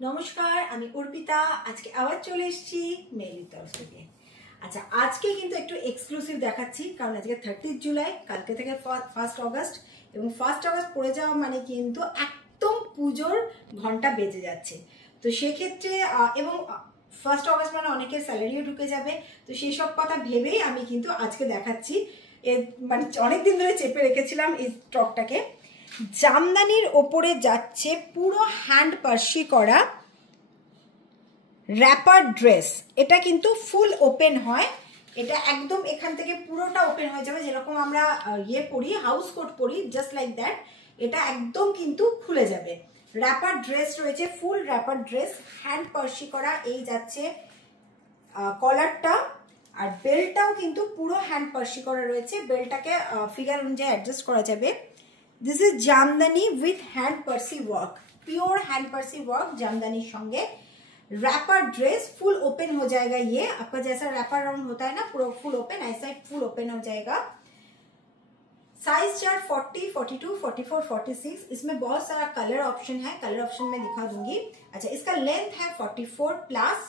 নমস্কার, আমি অর্পিতা। আজকে আবার চলে এসেছি মেইলির তরফ থেকে। আচ্ছা, আজকে কিন্তু একটু এক্সক্লুসিভ দেখাচ্ছি, কারণ আজকে 30 জুলাই, কালকে থেকে 1 আগস্ট, এবং 1 আগস্ট পড়ে যাওয়া মানে কিন্তু একদম পুজোর ঘন্টা বেজে যাচ্ছে। তো সেক্ষেত্রে এবং 1 আগস্ট মানে অনেকের স্যালারিও ঢুকে যাবে, তো সেই সব কথা ভেবেই আমি কিন্তু আজকে দেখাচ্ছি। মানে অনেকদিন ধরে চেপে রেখেছিলাম এই স্টকটাকে। জামদানির ওপরে যাচ্ছে পুরো হ্যান্ড পার্সি করা র্যাপার ড্রেস। এটা কিন্তু ফুল ওপেন হয়, এটা একদম এখান থেকে পুরোটা ওপেন হয়ে যাবে, যেরকম আমরা পরি, হাউস কোট পরি, জাস্ট লাইক দ্যাট। এটা একদম কিন্তু খুলে যাবে। র্যাপার ড্রেস রয়েছে, ফুল র্যাপার ড্রেস, হ্যান্ড পার্সি করা। এই যাচ্ছে কলারটা, আর বেল্টটাও কিন্তু পুরো হ্যান্ড পার্সি করা রয়েছে। বেল্টটাকে ফিগার অনুযায়ী অ্যাডজাস্ট করা যাবে। This is Jamdani with hand Parsi work, pure hand Parsi work Jamdani संगे। रैपर ड्रेस फुल ओपन हो जाएगा। ये आपका जैसा रैपर राउंड होता है ना, पूरा फुल ओपन, ऐसा ही फुल ओपन हो जाएगा। Size chart 40, 42, 44, 46। इसमें बहुत सारा कलर ऑप्शन है, कलर ऑप्शन में दिखा दूंगी। अच्छा, इसका लेंथ है 44 प्लस,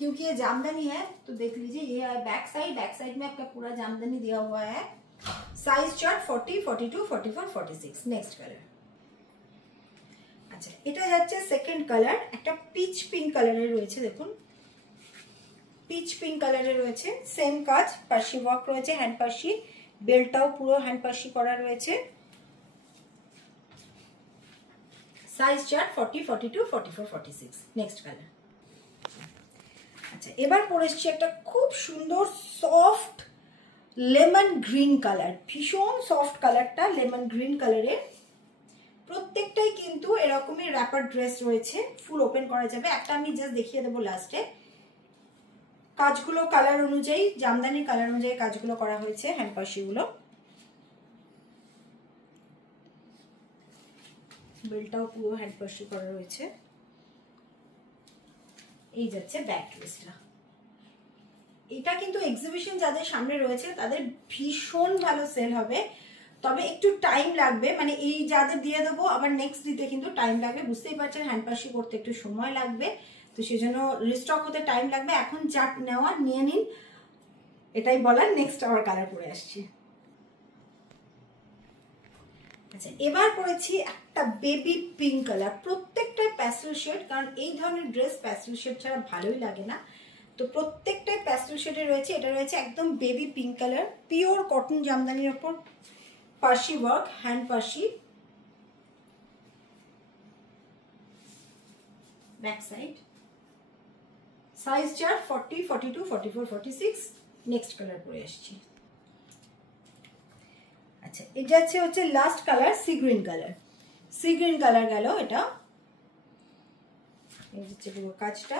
क्योंकि ये जामदानी है तो देख लीजिए, ये है बैक साइड। बैक साइड में आपका पूरा जामदानी दिया हुआ है। Size chart 40, 42, 44, 46। Next colour. अच्छा, এটা যাচ্ছে সেকেন্ড কালার, একটা পিচ পিঙ্ক কালারের রয়েছে। দেখুন, পিচ পিঙ্ক কালারের রয়েছে, সেম কাজ, পার্সি ওয়ার্ক রয়েছে, হ্যান্ড পার্সি। বেল্টটাও পুরো হ্যান্ড পার্সি করা রয়েছে। Size chart 40, 42, 44, 46। Next colour. আচ্ছা, এবার পরে এসেছি একটা খুব সুন্দর সফট লেমন গ্রিন কালার, ভীষণ সফট কালারটা, লেমন গ্রিন কালারের। প্রত্যেকটাই কিন্তু এরকমই র্যাপার ড্রেস রয়েছে, ফুল ওপেন করা যাবে। একটা আমি জাস্ট দেখিয়ে দেবো লাস্টে। কাজগুলো কালার অনুযায়ী, জামদানি কালার অনুযায়ী কাজগুলো করা হয়েছে, হ্যান্ড পার্সিগুলো। বেল্টটাও পুরো হ্যান্ড পার্সি করা রয়েছে। এই যাচ্ছে ব্যাক ড্রেসটা। এটা কিন্তু এক্সিবিশন যাদের সামনে রয়েছে তাদের ভীষণ ভালো সেল হবে, তবে একটু টাইম লাগবে। মানে এই যাদের দিয়ে দেবো, আবার নেক্সট দিতে কিন্তু টাইম লাগবে। বুঝতেই পারছেন, হ্যান্ড পার্সি করতে একটু সময় লাগবে, তো সেজন্য রিস্টক হতে টাইম লাগবে। এখন যা নেওয়ার নিয়ে নিন, এটাই বলার। নেক্সট আবার কালার পরে আসছি। আচ্ছা, এবার পরেছি একটা বেবি পিঙ্ক কালার। প্রত্যেকটাই প্যাস্টেল শেড, কারণ এই ধরনের ড্রেস প্যাস্টেল শেড ছাড়া ভালোই লাগে না। তো প্রত্যেকটাই প্যাস্টেল শেডে রয়েছে। এটা রয়েছে একদম baby pink colour, pure cotton জামদানির ওপর Parsi work, hand Parsi. Back side. Size chart 40, 42, 44, 46। Next colour পরে আসছি। আচ্ছা, এটা হচ্ছে last colour, sea green colour. Sea green colour গেল এটা। এই হচ্ছে পুরো কাজটা।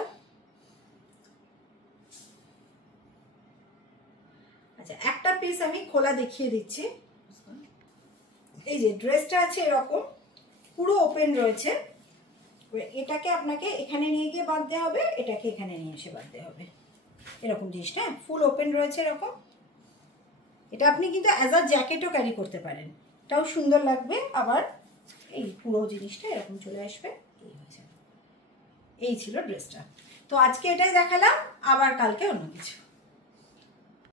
আচ্ছা, একটা পিস আমি খোলা দেখিয়ে দিচ্ছি। এই যে ড্রেসটা আছে এরকম, পুরো ওপেন রয়েছে। এটাকে আপনাকে এখানে নিয়ে গিয়ে বাঁধতে হবে, এটাকে এখানে নিয়ে এসে বাঁধতে হবে, এরকম জিনিসটা ফুল ওপেন রয়েছে এরকম। এটা আপনি কিন্তু অ্যাজ আ জ্যাকেটও ক্যারি করতে পারেন, এটাও সুন্দর লাগবে। আবার এই পুরো জিনিসটা এরকম চলে আসবে, এই হয়ে যাবে। এই ছিল ড্রেসটা। তো আজকে এটাই দেখালাম, আবার কালকে অন্য কিছু।